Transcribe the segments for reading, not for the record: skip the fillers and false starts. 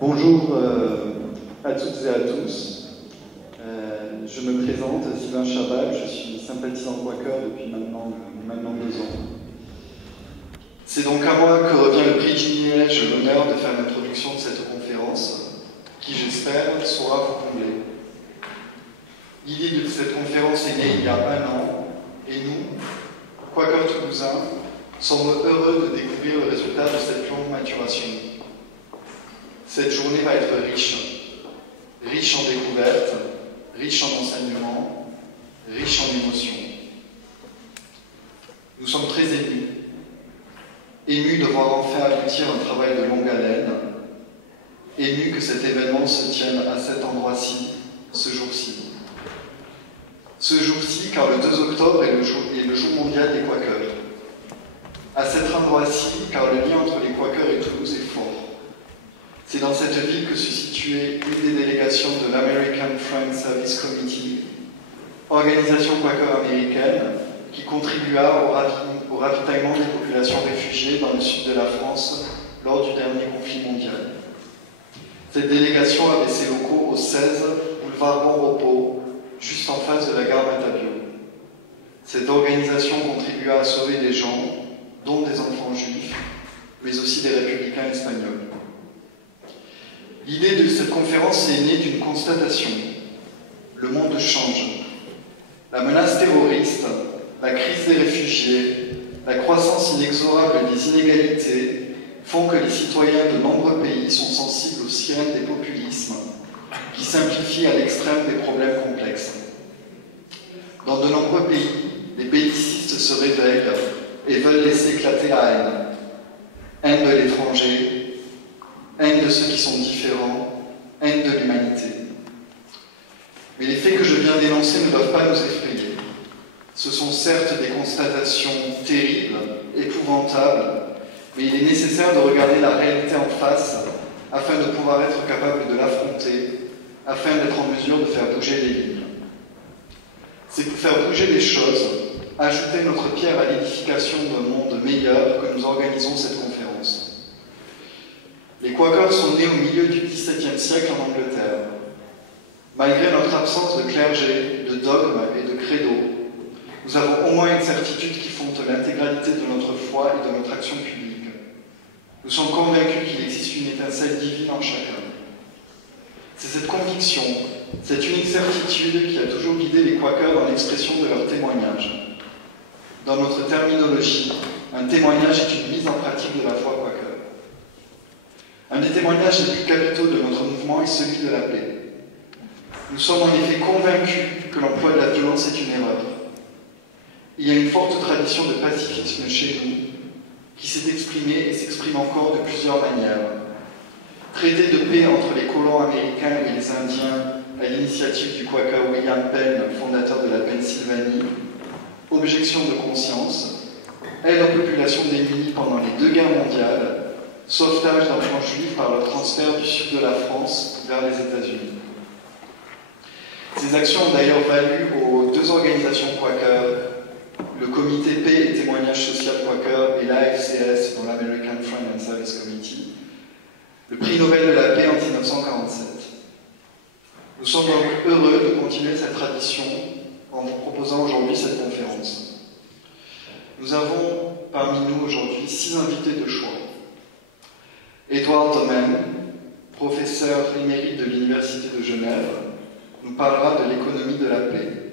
Bonjour à toutes et à tous. Je me présente, Sylvain Chabal, je suis sympathisant Quaker depuis maintenant 2 ans. C'est donc à moi que revient le prix Jimmy Hage, l'honneur de faire l'introduction de cette conférence, qui j'espère saura vous combler. L'idée de cette conférence est née il y a 1 an, et nous, Quaker toulousains, sommes heureux de découvrir le résultat de cette longue maturation. Cette journée va être riche en découvertes, riche en enseignements, riche en émotions. Nous sommes très émus de voir enfin aboutir un travail de longue haleine, émus que cet événement se tienne à cet endroit-ci, ce jour-ci. Ce jour-ci, car le 2 octobre est le jour mondial des Quakers. À cet endroit-ci, car le lien entre les Quakers et Toulouse est fort. C'est dans cette ville que se situait une des délégations de l'American Friends Service Committee, organisation Quaker américaine, qui contribua au ravitaillement des populations réfugiées dans le sud de la France lors du dernier conflit mondial. Cette délégation avait ses locaux au 16 boulevard Bonrepos, juste en face de la gare Matabio. Cette organisation contribua à sauver des gens, dont des enfants juifs, mais aussi des républicains espagnols. L'idée de cette conférence est née d'une constatation. Le monde change. La menace terroriste, la crise des réfugiés, la croissance inexorable des inégalités font que les citoyens de nombreux pays sont sensibles aux sirènes des populismes qui simplifient à l'extrême des problèmes complexes. Dans de nombreux pays, les bellicistes se réveillent et veulent laisser éclater la haine. Haine de l'étranger, haine de ceux qui sont différents, haine de l'humanité. Mais les faits que je viens d'énoncer ne doivent pas nous effrayer. Ce sont certes des constatations terribles, épouvantables, mais il est nécessaire de regarder la réalité en face afin de pouvoir être capable de l'affronter, afin d'être en mesure de faire bouger les lignes. C'est pour faire bouger les choses, ajouter notre pierre à l'édification d'un monde meilleur que nous organisons cette conférence. Les Quakers sont nés au milieu du XVIIe siècle en Angleterre. Malgré notre absence de clergé, de dogme et de credo, nous avons au moins une certitude qui fonde l'intégralité de notre foi et de notre action publique. Nous sommes convaincus qu'il existe une étincelle divine en chacun. C'est cette conviction, cette unique certitude qui a toujours guidé les Quakers dans l'expression de leur témoignage. Dans notre terminologie, un témoignage est une mise en pratique de la foi Quaker. Un des témoignages les plus capitaux de notre mouvement est celui de la paix. Nous sommes en effet convaincus que l'emploi de la violence est une erreur. Il y a une forte tradition de pacifisme chez nous qui s'est exprimée et s'exprime encore de plusieurs manières. Traité de paix entre les colons américains et les Indiens à l'initiative du Quaker William Penn, fondateur de la Pennsylvanie, objection de conscience, aide aux populations démunies pendant les 2 guerres mondiales, sauvetage d'enfants juifs par le transfert du sud de la France vers les États-Unis. Ces actions ont d'ailleurs valu aux 2 organisations Quaker, le Comité Paix et Témoignage Social Quaker et l'AFCS, dont l'American Friends and Service Committee, le prix Nobel de la paix en 1947. Nous sommes donc heureux de continuer cette tradition en vous proposant aujourd'hui cette conférence. Nous avons parmi nous aujourd'hui 6 invités de choix. Édouard Domaine, professeur émérite de l'Université de Genève, nous parlera de l'économie de la paix.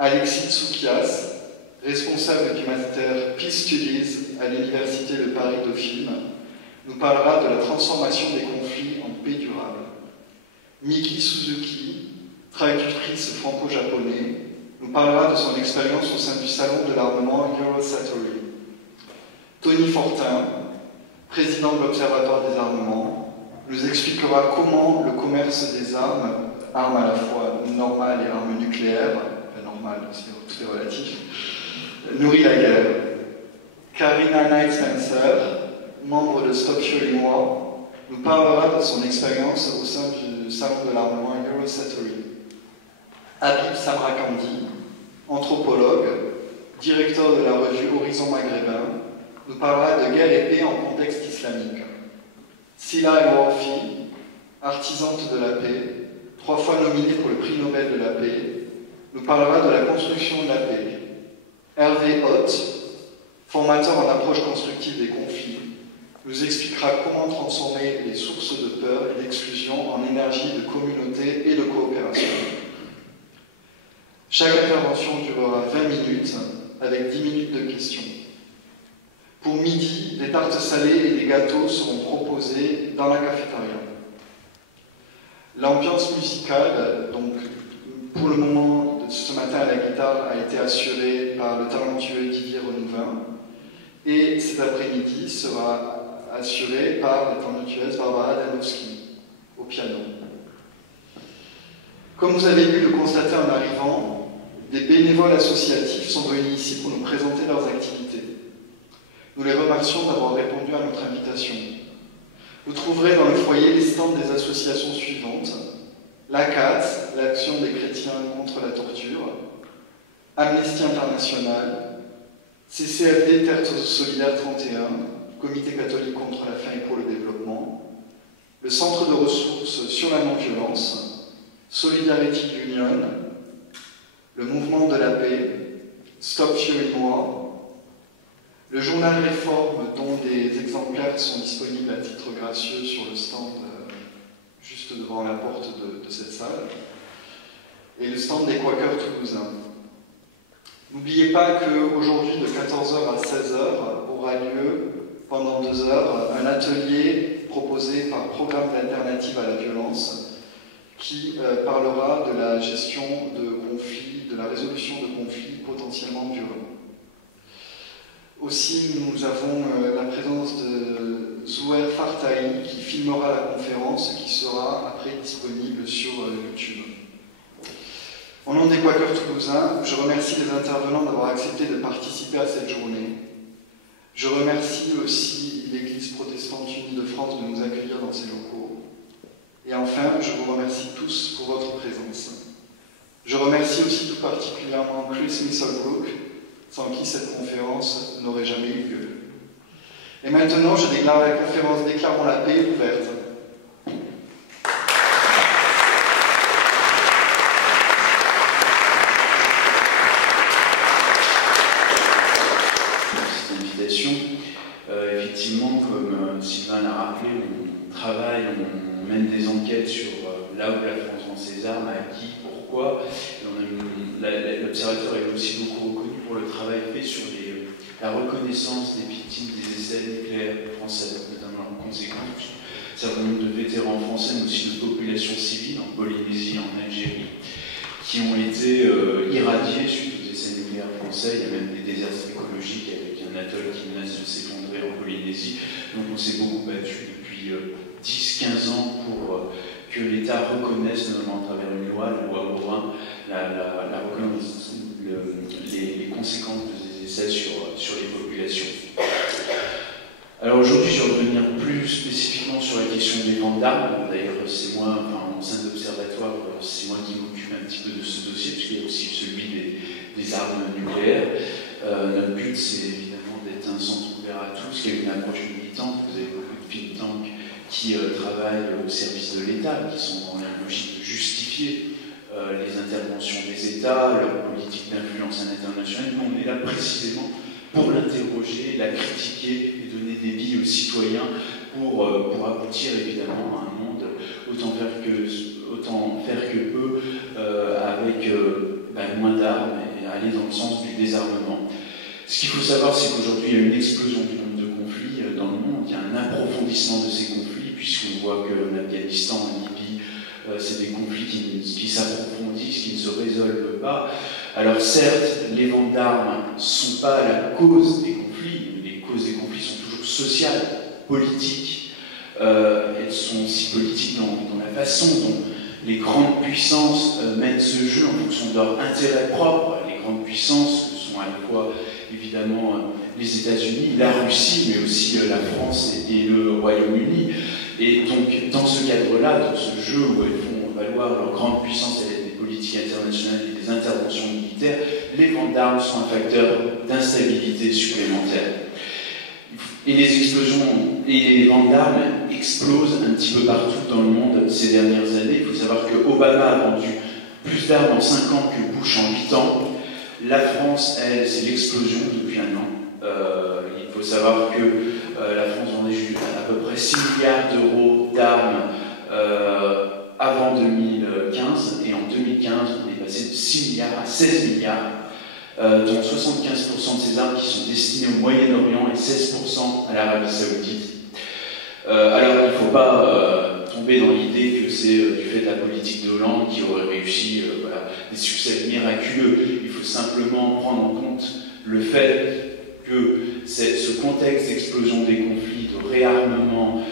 Alexis Tsoukias, responsable du master Peace Studies à l'Université de Paris-Dauphine, nous parlera de la transformation des conflits en paix durable. Miki Suzuki, traductrice franco-japonais, nous parlera de son expérience au sein du salon de l'armement Eurosatory. Tony Fortin, président de l'Observatoire des armements, nous expliquera comment le commerce des armes à la fois normales et armes nucléaires, enfin normales, tout est relatif, nourrit la guerre. Karina Knight-Spencer, membre de Stop Fueling War, nous parlera de son expérience au sein du salon de l'armement Eurosatory. Habib Samrakandi, anthropologue, directeur de la revue Horizon Maghrébin, nous parlera de guerre et paix en contexte islamique. Sila El-Warfi, artisante de la paix, 3 fois nominée pour le prix Nobel de la paix, nous parlera de la construction de la paix. Hervé Hoth, formateur en approche constructive des conflits, nous expliquera comment transformer les sources de peur et d'exclusion en énergie de communauté et de coopération. Chaque intervention durera 20 minutes avec 10 minutes de questions. Pour midi, des tartes salées et des gâteaux seront proposés dans la cafétéria. L'ambiance musicale, donc pour le moment, ce matin à la guitare, a été assurée par le talentueux Didier Renouvin, et cet après-midi sera assurée par la talentueuse Barbara Danowski au piano. Comme vous avez pu le constater en arrivant, des bénévoles associatifs sont venus ici pour nous présenter leurs activités. Nous les remercions d'avoir répondu à notre invitation. Vous trouverez dans le foyer les stands des associations suivantes: l'ACAT, l'Action des chrétiens contre la torture, Amnesty International, CCFD Terre Solidaire 31, Comité catholique contre la faim et pour le développement, le Centre de ressources sur la non-violence, Solidarity Union, le Mouvement de la paix, Stop Fury Noir, le journal Réforme, dont des exemplaires sont disponibles à titre gracieux sur le stand juste devant la porte de cette salle, et le stand des Quakers toulousains. N'oubliez pas qu'aujourd'hui, de 14h à 16h, aura lieu, pendant 2 heures, un atelier proposé par Programme d'alternative à la violence, qui parlera de la gestion de conflits, de la résolution de conflits potentiellement violents. Aussi, nous avons la présence de Zouer Fartahi qui filmera la conférence qui sera après disponible sur YouTube. Au nom des Quakers toulousains, je remercie les intervenants d'avoir accepté de participer à cette journée. Je remercie aussi l'Église protestante unie de France de nous accueillir dans ses locaux. Et enfin, je vous remercie tous pour votre présence. Je remercie aussi tout particulièrement Chris Misselbrook, sans qui cette conférence n'aurait jamais eu lieu. Et maintenant, je déclare la conférence Déclarons la paix ouverte. Cette invitation, effectivement, comme Sylvain l'a rappelé, on travaille, on mène des enquêtes sur là où la France vend ses armes, à qui, pourquoi. L'Observatoire est aussi beaucoup reconnu pour le travail fait sur la reconnaissance des victimes des essais nucléaires français, notamment leurs conséquences. Un certain nombre de vétérans français, mais aussi de populations civiles en Polynésie, en Algérie, qui ont été irradiés suite aux essais nucléaires français. Il y a même des désastres écologiques avec un atoll qui menace de s'effondrer en Polynésie. Donc on s'est beaucoup battu depuis 10-15 ans pour que l'État reconnaisse, notamment à travers une loi, la loi Morin, les conséquences des essais sur les populations. Alors aujourd'hui, je vais revenir plus spécifiquement sur la question des ventes d'armes. D'ailleurs, c'est moi, au sein de l'Observatoire, c'est moi qui m'occupe un petit peu de ce dossier, puisqu'il y a aussi celui des armes nucléaires. Notre but, c'est évidemment d'être un centre ouvert à tous, qui a une approche militante. Vous avez beaucoup de think tanks qui travaillent au service de l'État, qui sont dans la logique de justifier les interventions des États, leur politique d'influence à l'international. Nous, on est là précisément pour l'interroger, la critiquer et donner des billes aux citoyens pour aboutir évidemment à un monde autant faire que peu avec moins d'armes et aller dans le sens du désarmement. Ce qu'il faut savoir, c'est qu'aujourd'hui, il y a une explosion du nombre de conflits dans le monde, il y a un approfondissement de ces conflits, puisqu'on voit qu'en Afghanistan, en Libye, c'est des conflits qui s'approfondissent, qui ne se résolvent pas. Alors certes, les ventes d'armes ne sont pas la cause des conflits, les causes des conflits sont toujours sociales, politiques. Elles sont aussi politiques dans la façon dont les grandes puissances mènent ce jeu en fonction de leurs intérêts propres. Les grandes puissances sont à la fois évidemment les États-Unis, la Russie, mais aussi la France et le Royaume-Uni. Et donc, dans ce cadre-là, dans ce jeu où elles font valoir leur grande puissance à l'aide des politiques internationales et des interventions militaires, les ventes d'armes sont un facteur d'instabilité supplémentaire. Et les explosions et les ventes d'armes explose un petit peu partout dans le monde ces dernières années. Il faut savoir que Obama a vendu plus d'armes en 5 ans que Bush en 8 ans. La France, elle, c'est l'explosion depuis 1 an. Il faut savoir que la France vendait à peu près 6 milliards d'euros d'armes avant 2015, et en 2015, on est passé de 6 milliards à 16 milliards, dont 75% de ces armes qui sont destinées au Moyen-Orient et 16% à l'Arabie Saoudite. Alors, il ne faut pas tomber dans l'idée que c'est du fait de la politique de Hollande qui aurait réussi voilà, des succès miraculeux. Il faut simplement prendre en compte le fait que ce contexte d'explosion des conflits, de réarmement,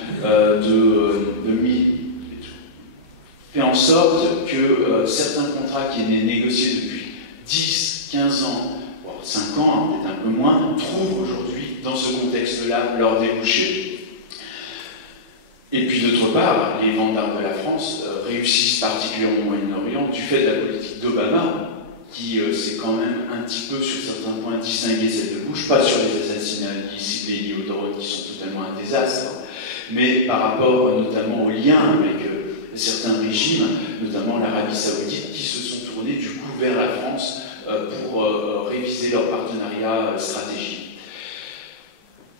fait en sorte que certains contrats qui étaient négociés depuis 10, 15 ans, voire 5 ans, peut-être un peu moins, trouvent aujourd'hui, dans ce contexte-là, leur débouché. Et puis d'autre part, les ventes d'armes de la France réussissent particulièrement au Moyen-Orient du fait de la politique d'Obama, qui s'est quand même un petit peu, sur certains points, distingué celle de Bush, pas sur les assassinats ciblés liés aux drones qui sont totalement un désastre, mais par rapport notamment aux liens avec certains régimes, notamment l'Arabie Saoudite, qui se sont tournés du coup vers la France pour réviser leur partenariat stratégique.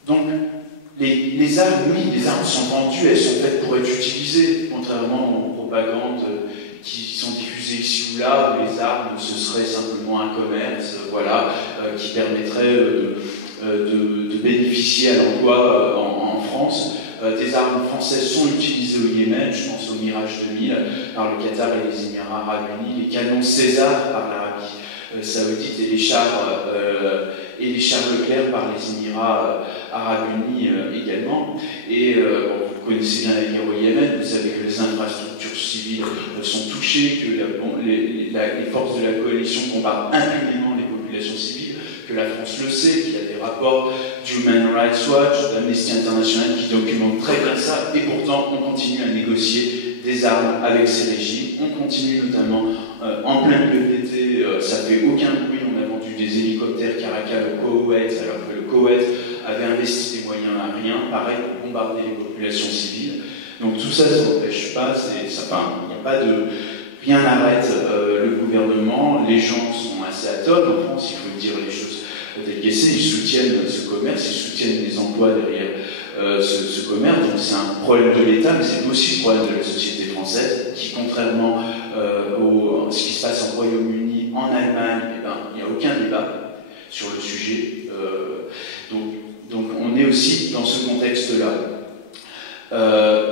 Donc, les armes, oui, les armes sont vendues, elles sont faites pour être utilisées, contrairement aux propagandes qui sont diffusées ici ou là, où les armes, ce serait simplement un commerce, voilà, qui permettrait de bénéficier à l'emploi en France. Des armes françaises sont utilisées au Yémen, je pense au Mirage 2000 par le Qatar et les Émirats Arabes Unis, les canons César par l'Arabie Saoudite et les chars Leclerc par les Émirats Arabes Unis également. Et bon, vous connaissez bien la guerre au Yémen, vous savez que les infrastructures civiles sont touchées, que les forces de la coalition combattent impunément les populations civiles, que la France le sait, qu'il y a des rapports du Human Rights Watch, d'Amnesty International qui documentent très bien ça, et pourtant on continue à négocier des armes avec ces régimes. On continue notamment en plein milieu de l'été, ça fait aucun bruit, on a vendu des hélicoptères Caracal au Koweït, alors que le Koweït avait investi des moyens à rien, pareil, pour bombarder les populations civiles. Donc tout ça, ça n'empêche pas, il n'y a pas de... Rien n'arrête le gouvernement, les gens sont assez atomes en France, il faut dire les choses telles qu'elles sont, ils soutiennent ce commerce, ils soutiennent les emplois derrière ce commerce, donc c'est un problème de l'État, mais c'est aussi le problème de la société française, qui contrairement à ce qui se passe en Royaume-Uni, en Allemagne, eh ben, il n'y a aucun débat sur le sujet, donc on est aussi dans ce contexte-là.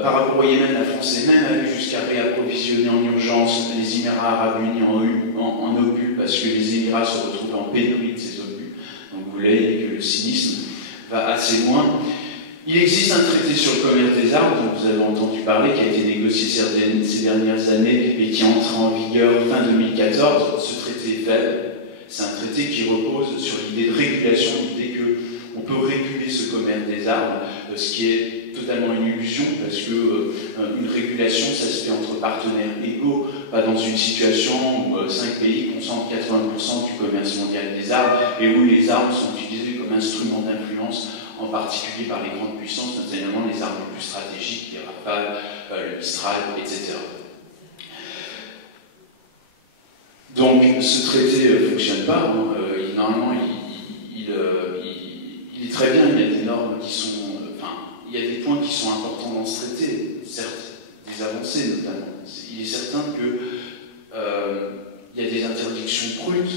Par rapport au Yémen, la France est même allée jusqu'à réapprovisionner en urgence les Émirats Arabes Unis en obus, parce que les Émirats se retrouvent en pénurie de ces obus. Donc vous voyez que le cynisme va assez loin. Il existe un traité sur le commerce des armes, dont vous avez entendu parler, qui a été négocié ces dernières années et qui est entré en vigueur fin 2014. Ce traité est faible. C'est un traité qui repose sur l'idée de régulation, l'idée qu'on peut réguler ce commerce des armes, ce qui est totalement une illusion, parce que une régulation, ça se fait entre partenaires égaux, pas dans une situation où 5 pays concentrent 80% du commerce mondial des armes, et où les armes sont utilisées comme instrument d'influence, en particulier par les grandes puissances, notamment les armes les plus stratégiques, les Rafales, le Mistral, etc. Donc ce traité ne fonctionne pas, hein. Normalement il est très bien, il y a des normes qui sont... Il y a des points qui sont importants dans ce traité, certes, des avancées notamment. Il est certain qu'il y a des interdictions brutes,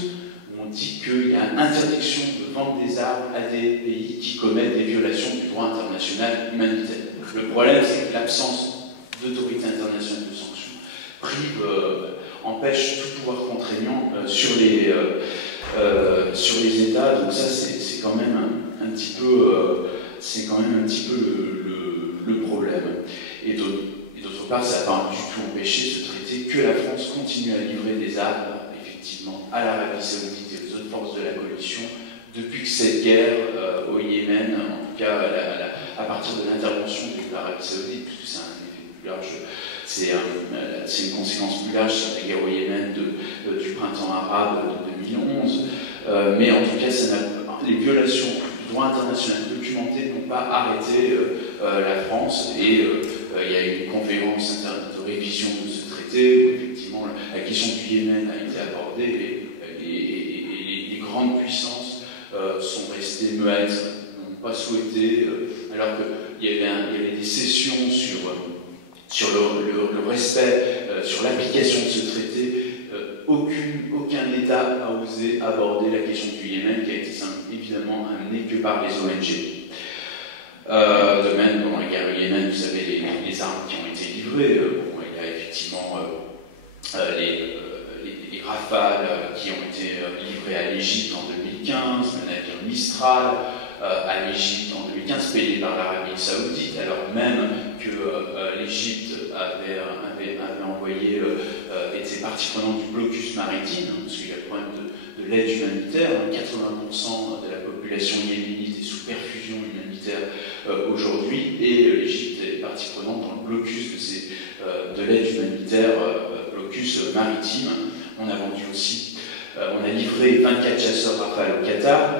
où on dit qu'il y a une interdiction de vendre des armes à des pays qui commettent des violations du droit international humanitaire. Le problème, c'est que l'absence d'autorité internationale de sanctions empêche tout pouvoir contraignant sur les États. Donc ça, c'est quand même un petit peu... c'est quand même un petit peu le problème. Et d'autre part, ça n'a pas du tout empêché ce traité que la France continue à livrer des armes, effectivement, à l'Arabie Saoudite et aux autres forces de la coalition, depuis que cette guerre au Yémen, en tout cas à partir de l'intervention de l'Arabie Saoudite, puisque c'est un effet plus large, c'est une conséquence plus large sur la guerre au Yémen du printemps arabe de 2011, mais en tout cas, les violations du droit international documenté n'ont pas arrêté la France, et il y a eu une conférence de révision de ce traité où effectivement la question du Yémen a été abordée et les grandes puissances sont restées muettes, n'ont pas souhaité, alors qu'il y avait des sessions sur le respect, sur l'application de ce traité. Aucun État n'a osé aborder la question du Yémen, qui a été évidemment amenée que par les ONG. De même, pendant la guerre du Yémen, vous savez, les armes qui ont été livrées, il y a effectivement les Rafales qui ont été livrés à l'Égypte en 2015, le navire Mistral à l'Égypte en 2015, payé par l'Arabie Saoudite, alors même que l'Égypte avait envoyé, était partie prenante du blocus maritime, parce qu'il y a le problème de l'aide humanitaire. 80% de la population yéménite est sous perfusion humanitaire aujourd'hui, et l'Égypte est partie prenante dans le blocus de l'aide humanitaire, blocus maritime. On a vendu aussi, on a livré 24 chasseurs Rafale au Qatar,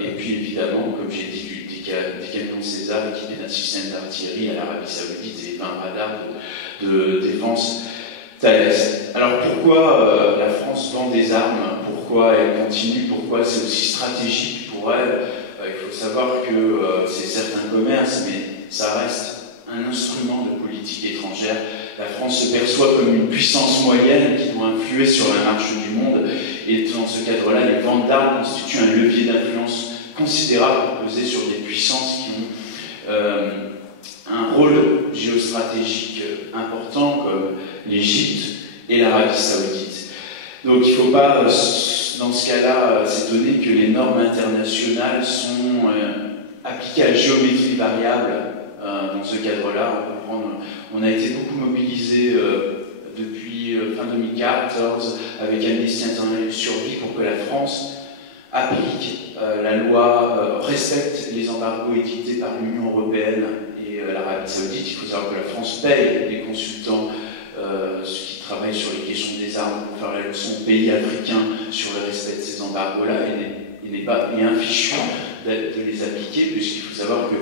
et puis évidemment, comme j'ai dit, des camions César équipés d'un système d'artillerie à l'Arabie Saoudite et 20 radars de défense Thales. Alors pourquoi la France vend des armes? Pourquoi elle continue? Pourquoi c'est aussi stratégique pour elle? Il faut savoir que c'est certains commerces, mais ça reste un instrument de politique étrangère. La France se perçoit comme une puissance moyenne qui doit influer sur la marche du monde, et dans ce cadre-là, les ventes d'armes constituent un levier d'influence considérable pour peser sur des puissances qui ont un rôle géostratégique important, comme l'Égypte et l'Arabie Saoudite. Donc il ne faut pas, dans ce cas-là, s'étonner que les normes internationales sont appliquées à géométrie variable dans ce cadre-là. On a été beaucoup mobilisé depuis fin 2014 avec Amnesty International Survie pour que la France applique la loi, respecte les embargos édictés par l'Union européenne et l'Arabie Saoudite. Il faut savoir que la France paye des consultants qui travaillent sur les questions des armes pour faire la leçon aux pays africains sur le respect de ces embargos-là, et n'est pas infichu de les appliquer, puisqu'il faut savoir que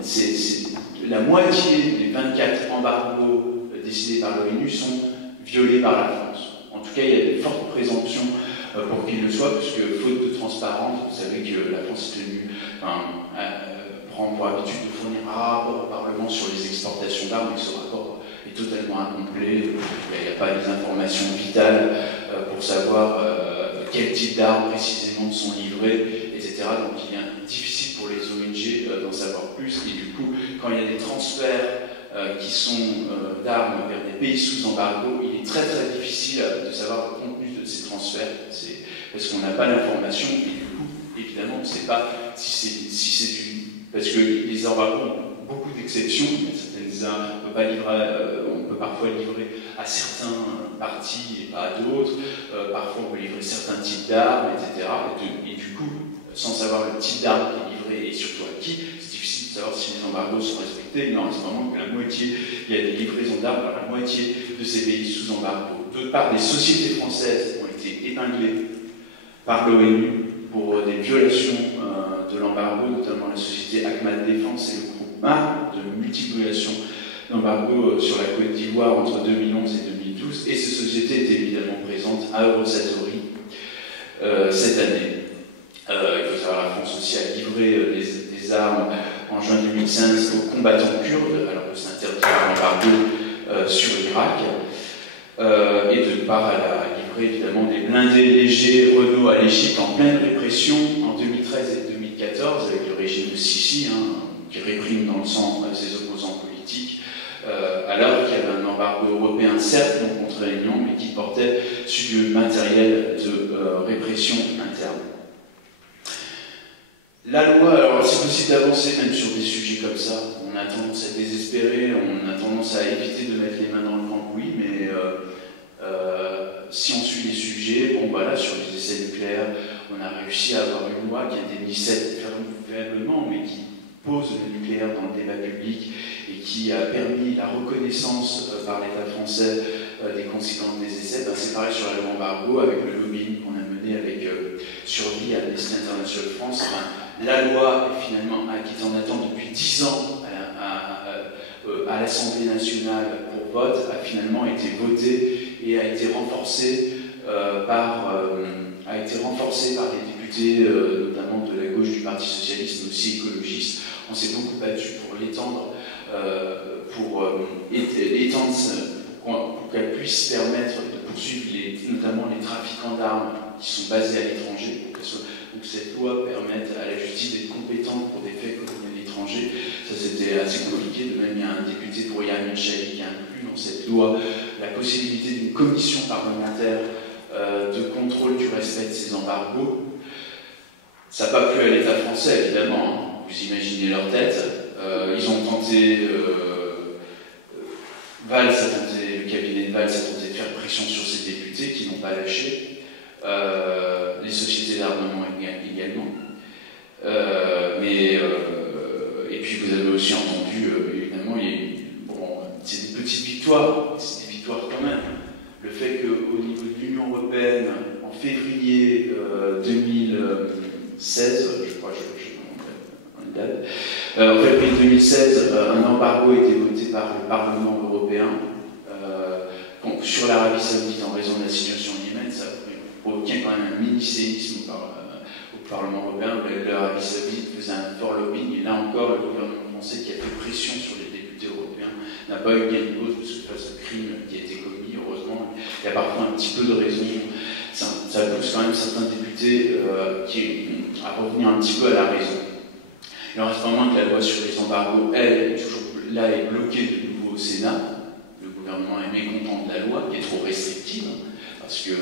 c'est la moitié des 24 embargos décidés par l'ONU sont violés par la France. En tout cas, il y a de fortes présomptions pour qu'il le soit, puisque faute de transparence, vous savez que la France est tenue, prend pour habitude de fournir un rapport au Parlement sur les exportations d'armes, et ce rapport est totalement incomplet. Il n'y a pas les informations vitales pour savoir quel type d'armes précisément sont livrées, etc. Donc il est difficile pour les ONG d'en savoir plus, et du coup, quand il y a des transferts qui sont d'armes vers des pays sous embargo, il est très très difficile de savoir le contenu de ces transferts, parce qu'on n'a pas l'information, et du coup, évidemment, on ne sait pas si c'est du... Parce que les embargos ont beaucoup d'exceptions, on peut parfois livrer à certains partis et pas à d'autres, parfois on peut livrer certains types d'armes, etc. Et du coup, sans savoir le type d'arme qui est livré et surtout à qui, c'est difficile de savoir si les embargos sont respectés. Il en reste vraiment que la moitié, il y a des livraisons d'armes par la moitié de ces pays sous embargo. D'autre part, des sociétés françaises ont été épinglées par l'ONU pour des violations de l'embargo, notamment la société Ahmad Défense et le groupe MAR, de multiples violations d'embargo sur la Côte d'Ivoire entre 2011 et 2012, et ces sociétés étaient évidemment présentes à Eurosatory cette année. Il faut savoir, la France aussi a livré des armes en juin 2015 aux combattants kurdes, alors que c'est interdit par l'embargo sur l'Irak. Et de part, elle a livré évidemment des blindés légers Renault à l'Égypte en pleine répression en 2013 et 2014 avec le régime de Sisi, qui réprime dans le sang ses opposants politiques, alors qu'il y avait un embargo européen, certes non contraignant, mais qui portait sur du matériel de répression interne. La loi, alors c'est possible d'avancer même sur des sujets comme ça. On a tendance à désespérer, on a tendance à éviter de mettre les mains dans le cambouis, mais si on suit les sujets, bon voilà, sur les essais nucléaires, on a réussi à avoir une loi qui indemnise faiblement, mais qui pose le nucléaire dans le débat public et qui a permis la reconnaissance par l'État français des conséquences des essais. C'est pareil sur la loi embargo, avec le lobbying qu'on a mené avec Survie à Amnesty International France. La loi, finalement, qui est en attente depuis 10 ans à l'Assemblée nationale pour vote a finalement été voté et a été renforcé par les députés, notamment de la gauche du Parti socialiste, mais aussi écologistes. On s'est beaucoup battu pour l'étendre, pour qu'elle puisse permettre de poursuivre notamment les trafiquants d'armes qui sont basés à l'étranger, pour que cette loi permette à la justice d'être compétente pour des faits commis à l'étranger. Ça, c'était assez compliqué. De même, il y a un député pour Yamin Chahi qui a inclus dans cette loi la possibilité d'une commission parlementaire de contrôle du respect de ces embargos. Ça n'a pas plu à l'État français, évidemment. Hein. Vous imaginez leur tête. Ils ont tenté... le cabinet de Valls a tenté de faire pression sur ces députés qui n'ont pas lâché. Les sociétés d'armement également. Et puis vous avez aussi entendu, évidemment, c'est des petites victoires, c'est des victoires quand même. Le fait qu'au niveau de l'Union européenne, en février 2016, je crois, en février 2016, un embargo a été voté par le Parlement européen sur l'Arabie Saoudite en raison de la situation au Yémen. Ça a provoqué quand même un mini-séisme au Parlement européen. L'Arabie Saoudite faisait un fort lobbying, et là encore, le gouvernement français qui a fait pression sur les députés européens n'a pas eu gain de cause, parce que face au crime qui a été commis, heureusement, il y a parfois un petit peu de raison. Ça pousse quand même certains députés à revenir un petit peu à la raison. Il en reste pas moins que la loi sur les embargos, elle, est toujours là, est bloquée de nouveau au Sénat. Le gouvernement est mécontent de la loi, qui est trop restrictive, parce que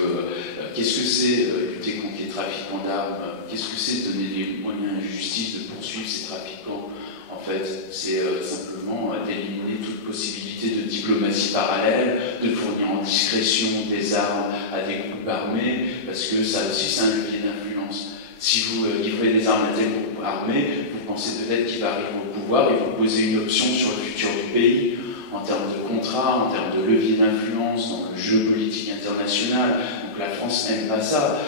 qu'est-ce que c'est lutter contre les trafiquants d'armes? Qu'est-ce que c'est donner les moyens à la justice de poursuivre ces trafiquants? En fait, c'est simplement d'éliminer toute possibilité de diplomatie parallèle, de fournir en discrétion des armes à des groupes armés, parce que ça aussi, c'est un levier d'influence. Si vous livrez des armes à tel groupe armé, vous pensez peut-être qu'il va arriver au pouvoir et vous posez une option sur le futur du pays, en termes de contrat, en termes de levier d'influence, dans le jeu politique international. Donc la France n'aime pas ça.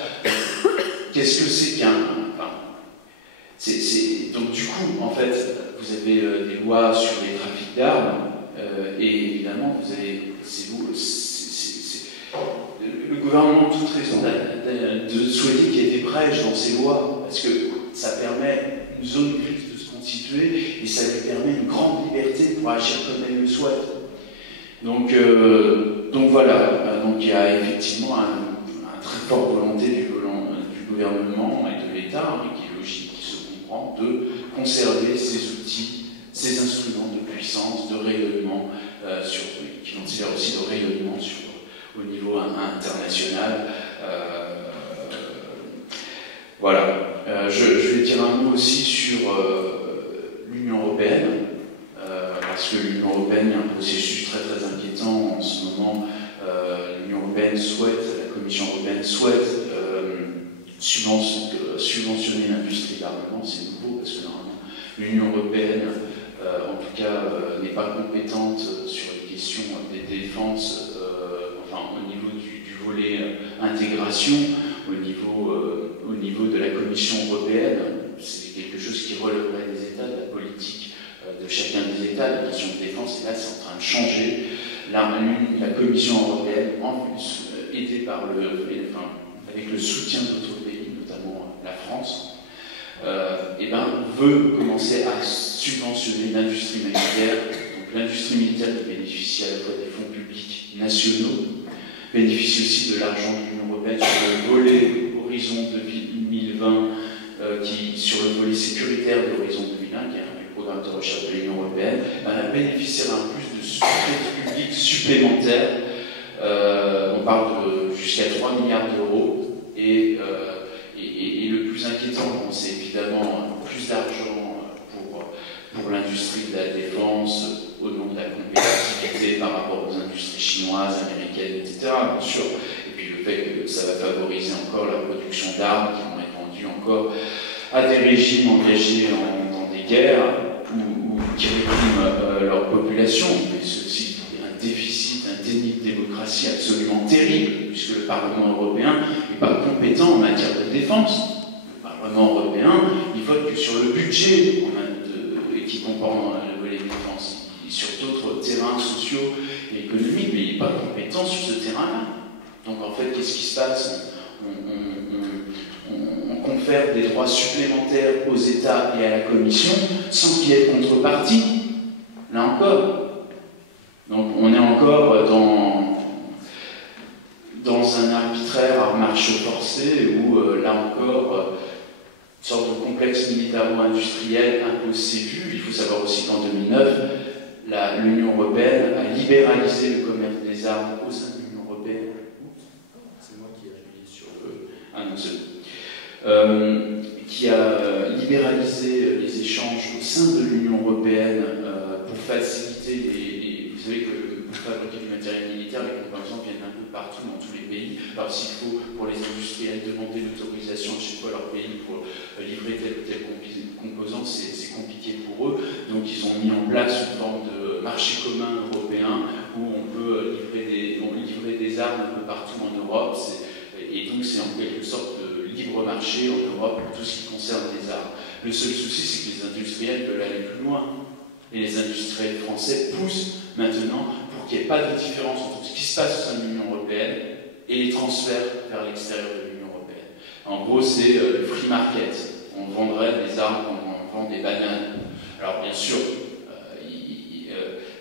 Qu'est-ce que c'est qu'un... Donc du coup, en fait, vous avez des lois sur les trafics d'armes, et évidemment, vous avez... Le gouvernement a toute raison de souhaiter qu'il y ait des brèches dans ces lois, parce que ça permet une zone grise de se constituer, et ça lui permet une grande liberté pour agir comme elle le souhaite. Donc voilà, donc il y a effectivement une très forte volonté du gouvernement et de l'État, qui est logique, qui se comprend, de conserver ces outils, ces instruments de puissance, de rayonnement, qui vont servir aussi de rayonnement au niveau international. Voilà. Je vais dire un mot aussi sur l'Union européenne, parce que l'Union européenne, il y a un processus très très inquiétant en ce moment. L'Union européenne la Commission européenne souhaite subventionner l'industrie d'armement. C'est nouveau parce que normalement l'Union européenne, en tout cas, n'est pas compétente sur les questions des défenses, au niveau du volet intégration, au niveau de la Commission européenne. C'est quelque chose qui relèverait des États, de la politique de chacun des États, la question de défense, et là c'est en train de changer. La Commission européenne, en plus, aidée avec le soutien d'autres pays, notamment la France, veut commencer à subventionner l'industrie militaire. Donc l'industrie militaire qui bénéficie à la fois des fonds publics nationaux, bénéficie aussi de l'argent de l'Union européenne sur le volet Horizon 2020, sur le volet sécuritaire de Horizon 2020, qui est un programme de recherche de l'Union européenne, bénéficiera en plus de aides publiques supplémentaires. On parle de jusqu'à 3 milliards d'euros. Et le plus inquiétant, c'est évidemment plus d'argent pour l'industrie de la défense au nom de la compétitivité par rapport aux industries chinoises, américaines, etc. Bien sûr. Et puis le fait que ça va favoriser encore la production d'armes qui vont être vendues encore à des régimes engagés dans des guerres ou qui répriment leur population. Mais ceci est un déficit, un déni de démocratie absolument terrible, puisque le Parlement européen n'est pas compétent en matière de défense. Le Parlement européen, il vote que sur le budget qui comporte le volet défense. est sur d'autres terrains sociaux et économiques, mais il n'est pas compétent sur ce terrain-là. Donc en fait, qu'est-ce qui se passe? On confère des droits supplémentaires aux États et à la Commission sans qu'il y ait de contrepartie. Là encore. Donc on est encore dans un arbitraire à marche forcée où, là encore, une sorte de complexe militaro-industriel impose ses vues. Il faut savoir aussi qu'en 2009, l'Union européenne a libéralisé le commerce des armes au sein de l'Union européenne. C'est moi qui ai appuyé sur qui a libéralisé les échanges au sein de l'Union européenne pour faciliter vous savez que pour fabriquer du matériel militaire, les composants viennent un peu partout dans tous les pays. Alors s'il faut, pour les industriels, demander l'autorisation de chez quoi leur pays pour livrer tel ou tel composant, c'est compliqué pour eux. Donc ils ont mis en place une forme de marché commun européen où on peut livrer des armes un peu partout en Europe. Et donc c'est en quelque sorte de libre marché en Europe pour tout ce qui concerne les armes. Le seul souci, c'est que les industriels veulent aller plus loin. Et les industriels français poussent maintenant pour qu'il n'y ait pas de différence entre ce qui se passe au sein de l'Union européenne et les transferts vers l'extérieur de l'Union européenne. En gros, c'est le free market. On vendrait des armes comme on vend des bananes. Alors bien sûr,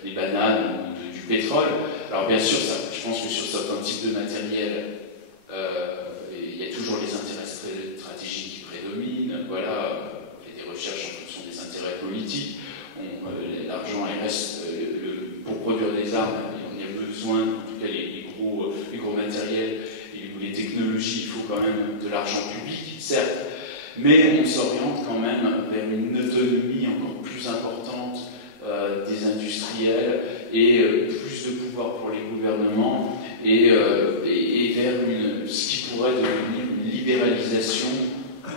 des bananes ou du pétrole. Alors bien sûr, je pense que sur certains types de matériel, il y a toujours les intérêts stratégiques qui prédominent. Voilà, on fait des recherches en fonction des intérêts politiques. L'argent reste pour produire des armes, on a besoin, en tout cas les gros matériels ou les technologies, il faut quand même de l'argent public, certes, mais on s'oriente quand même vers une autonomie encore plus importante des industriels et plus de pouvoir pour les gouvernements et vers ce qui pourrait devenir une libéralisation.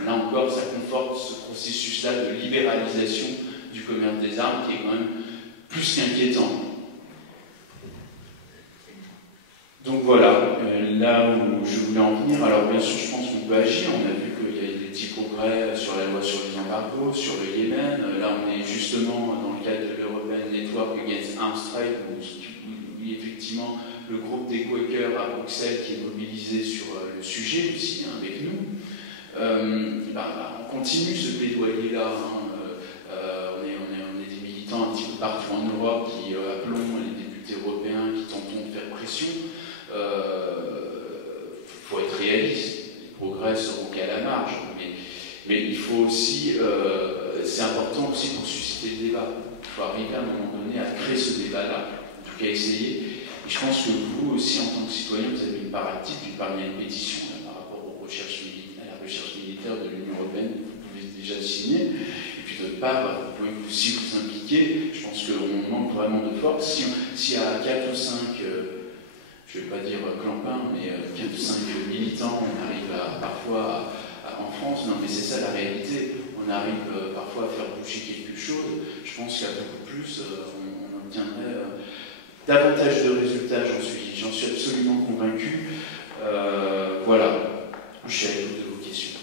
Là encore, ça conforte ce processus-là de libéralisation du commerce des armes qui est quand même plus qu'inquiétant. Donc voilà, là où je voulais en venir. Alors bien sûr, je pense qu'on peut agir. On a vu qu'il y a eu des petits progrès sur la loi sur les embargos, sur le Yémen. Là, on est justement dans le cadre de l'European Network Against Arms Trade, où effectivement le groupe des Quakers à Bruxelles qui est mobilisé sur le sujet aussi, avec nous. On continue ce plaidoyer-là. On est des militants un petit peu partout en Europe qui appelons les députés européens, qui tentons de faire pression. Il faut être réaliste, les progrès seront qu'à la marge, mais il faut aussi, c'est important aussi pour susciter le débat. Il faut arriver à un moment donné à créer ce débat-là, en tout cas essayer. Et je pense que vous aussi, en tant que citoyen, vous avez une part active, d'une part il y a une pétition par rapport à la recherche militaire de l'Union européenne, vous pouvez déjà signer. Et puis d'autre part, vous pouvez aussi vous impliquer. Je pense qu'on manque vraiment de force. S'il y a 4 ou 5, je ne vais pas dire clampins, mais 4 ou 5 militants, on arrive parfois en France, non mais c'est ça la réalité, on arrive parfois à faire bouger quelque chose. Je pense qu'il y a beaucoup plus, on obtiendrait davantage de résultats, j'en suis absolument convaincu. Voilà, je suis à l'écoute de vos questions.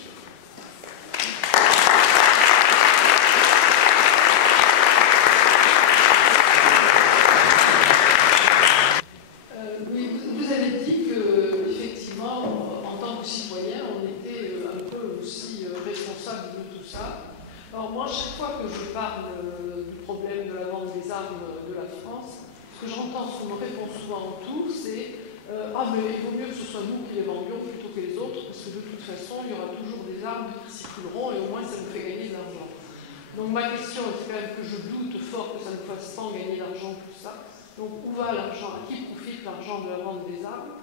Alors moi, chaque fois que je parle du problème de la vente des armes de la France, ce que j'entends, ce qu'on me répond souvent tout, c'est ah mais il vaut mieux que ce soit nous qui les vendions plutôt que les autres, parce que de toute façon, il y aura toujours des armes qui circuleront et au moins ça nous fait gagner de l'argent. Donc ma question, c'est quand même que je doute fort que ça nous fasse tant gagner d'argent tout ça. Donc où va l'argent? À qui profite l'argent de la vente des armes?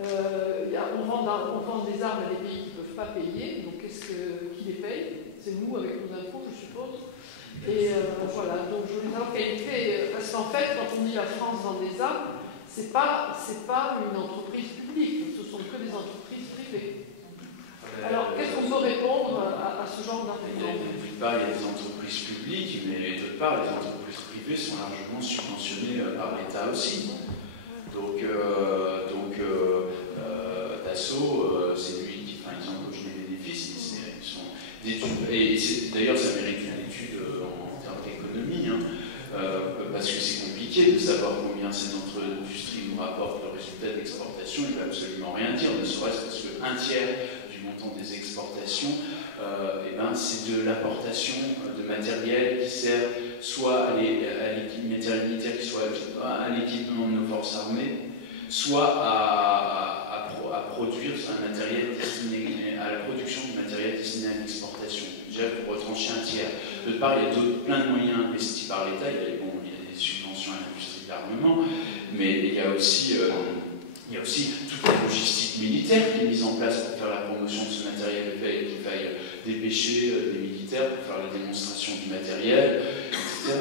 On vend des armes à des pays qui ne peuvent pas payer, donc qui les paye? C'est nous avec nos impôts, je suppose. Et voilà, donc je voulais savoir quelle était. Parce qu'en fait, quand on dit la France vend des armes, c'est pas une entreprise publique, ce sont que des entreprises privées. Alors, qu'est-ce qu'on peut répondre à ce genre d'argument? D'une part, il y a des entreprises publiques, mais d'autre part, les entreprises privées sont largement subventionnées par l'État aussi. Donc Dassault, c'est lui qui, par exemple, coche les bénéfices. Et d'ailleurs, ça mérite une étude en termes d'économie, parce que c'est compliqué de savoir combien cette industrie nous rapporte le résultat d'exportation. Il ne veut absolument rien dire, ne serait-ce parce qu'un tiers du montant des exportations, c'est de l'apportation de matériel qui sert soit à matériel militaire qui soit à l'équipement de nos forces armées, soit à produire un matériel destiné à la production du matériel destiné à l'exportation. Déjà pour retrancher un tiers. D'autre part, il y a plein de moyens investis par l'État. Il y a des subventions à l'industrie d'armement, mais il y a aussi toute la logistique militaire qui est mise en place pour faire la promotion de ce matériel. Il faille dépêcher des militaires pour faire la démonstration du matériel, etc.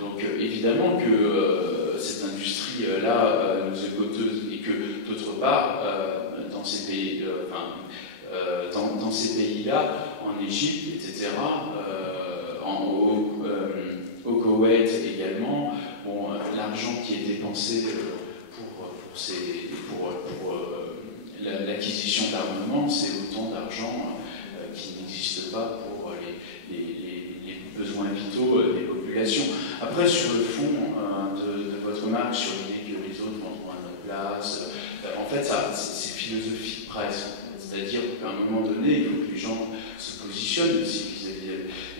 Donc évidemment que cette industrie-là nous est coûteuse et que d'autre part, dans ces pays-là, en Égypte, etc., au Koweït également, l'argent qui est dépensé pour l'acquisition d'armement, c'est autant d'argent qui n'existe pas pour les besoins vitaux des populations. Après, sur le fond de votre remarque, sur l'idée que les autres vont à notre place, en fait, c'est philosophique presque. C'est-à-dire qu'à un moment donné, il faut que les gens se positionnent aussi vis-à-vis.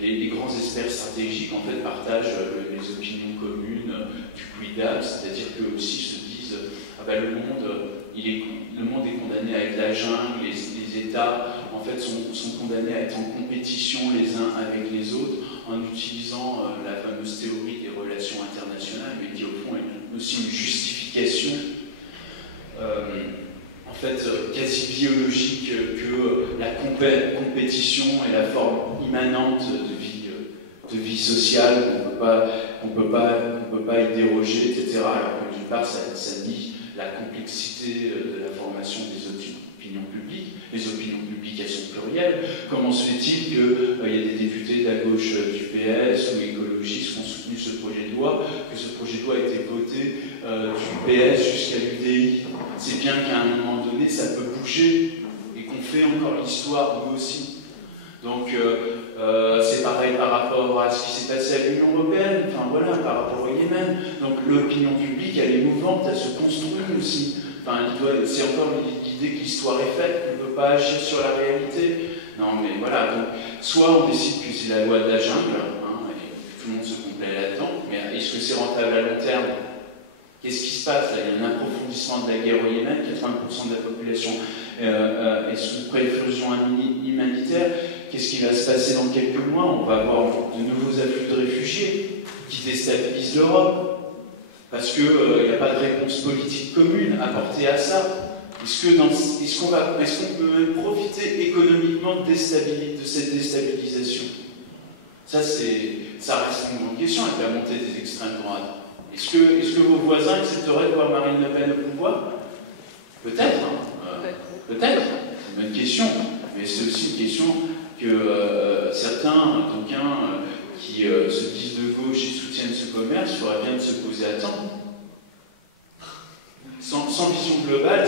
Les grands experts stratégiques, en fait, partagent les opinions communes du quid-am, c'est-à-dire qu'eux aussi se disent le monde est condamné à être la jungle, les États, en fait, sont condamnés à être en compétition les uns avec les autres, en utilisant la fameuse théorie des relations internationales, mais qui, au fond, est aussi une justification quasi biologique que la compétition est la forme immanente de vie sociale, qu'on ne peut pas y déroger, etc. Alors que d'une part, ça nie la complexité de la formation des opinions publiques. Les opinions publiques, elles sont plurielles. Comment se fait-il qu'il y ait des députés de la gauche du PS ou écologistes qui ont soutenu ce projet de loi, que ce projet de loi a été voté du PS jusqu'à l'UDI? C'est bien qu'à un moment donné, ça peut bouger et qu'on fait encore l'histoire, nous aussi. Donc, c'est pareil par rapport à ce qui s'est passé à l'Union européenne, par rapport au Yémen. Donc, l'opinion publique, elle est mouvante, elle se construit aussi. C'est encore l'idée que l'histoire est faite, qu'on ne peut pas agir sur la réalité. Non, mais voilà, donc, soit on décide que c'est la loi de la jungle, et que tout le monde se complaît là-dedans, mais est-ce que c'est rentable à long terme? Qu'est-ce qui se passe là? Il y a un approfondissement de la guerre au Yémen, 80% de la population est sous préflusion humanitaire. Qu'est-ce qui va se passer dans quelques mois? On va avoir de nouveaux afflux de réfugiés qui déstabilisent l'Europe, parce qu'il n'y a pas de réponse politique commune apportée à ça. Est-ce qu'on peut même profiter économiquement de cette déstabilisation? Ça reste une grande question avec la montée des extrêmes droites. Est-ce que vos voisins accepteraient de voir Marine Le Pen au pouvoir? Peut-être. Peut-être. C'est une bonne question. Mais c'est aussi une question que certains, d'aucuns, qui se disent de gauche et soutiennent ce commerce, feraient bien de se poser à temps. Sans vision globale,